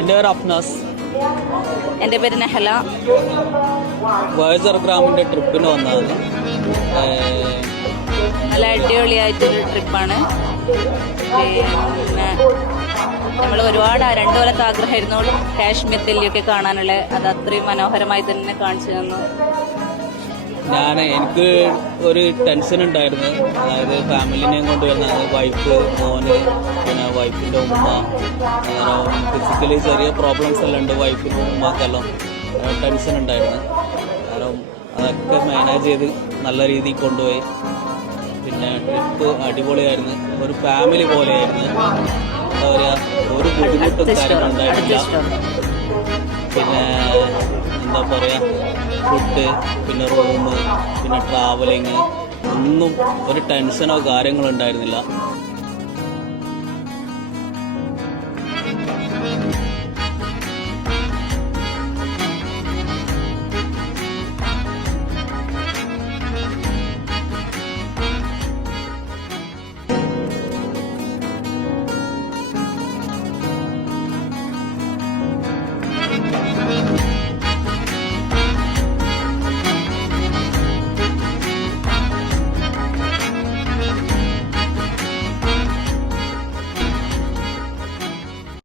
എൻ്റെ പേര് അഫ്നാസ്. എൻ്റെ പേര് നെഹല. വയസ്സർ ഗ്രാമിൻ്റെ ട്രിപ്പിന് വന്നതാണ്. നല്ല അടിപൊളിയായിട്ടൊരു ട്രിപ്പാണ്. പിന്നെ നമ്മൾ ഒരുപാട് 2 കൊല്ലത്തെ ആഗ്രഹമായിരുന്നു കാശ്മീർ ഡൽഹിയൊക്കെ കാണാനുള്ള. അത് അത്രയും മനോഹരമായി തന്നെ കാണിച്ചു തന്നു. എനിക്ക് ഒരു ടെൻഷൻ ഉണ്ടായിരുന്നു. അതായത് ഫാമിലിനെയും കൊണ്ട് വരുന്നത് വൈഫ്, മോന്, പിന്നെ വൈഫിൻ്റെ ഉമ്മ, അങ്ങനെ ഫിസിക്കലി ചെറിയ പ്രോബ്ലംസ് എല്ലാം ഉണ്ട് വൈഫിനും ഉമ്മക്കെല്ലാം. ടെൻഷൻ ഉണ്ടായിരുന്നു. കാരണം അതൊക്കെ മാനേജ് ചെയ്ത് നല്ല രീതിയിൽ കൊണ്ടുപോയി. പിന്നെ ട്രിപ്പ് അടിപൊളിയായിരുന്നു. ഒരു ഫാമിലി പോലെയായിരുന്നു. എന്താ പറയുക, ഒരു ബുദ്ധിമുട്ടും കാര്യങ്ങളും ഉണ്ടായിട്ടില്ല. പിന്നെ എന്താ പറയുക, ഫുഡ്, പിന്നെ റൂം, പിന്നെ ട്രാവലിങ്, ഒന്നും ഒരു ടെൻഷനോ കാര്യങ്ങളോ ഉണ്ടായിരുന്നില്ല.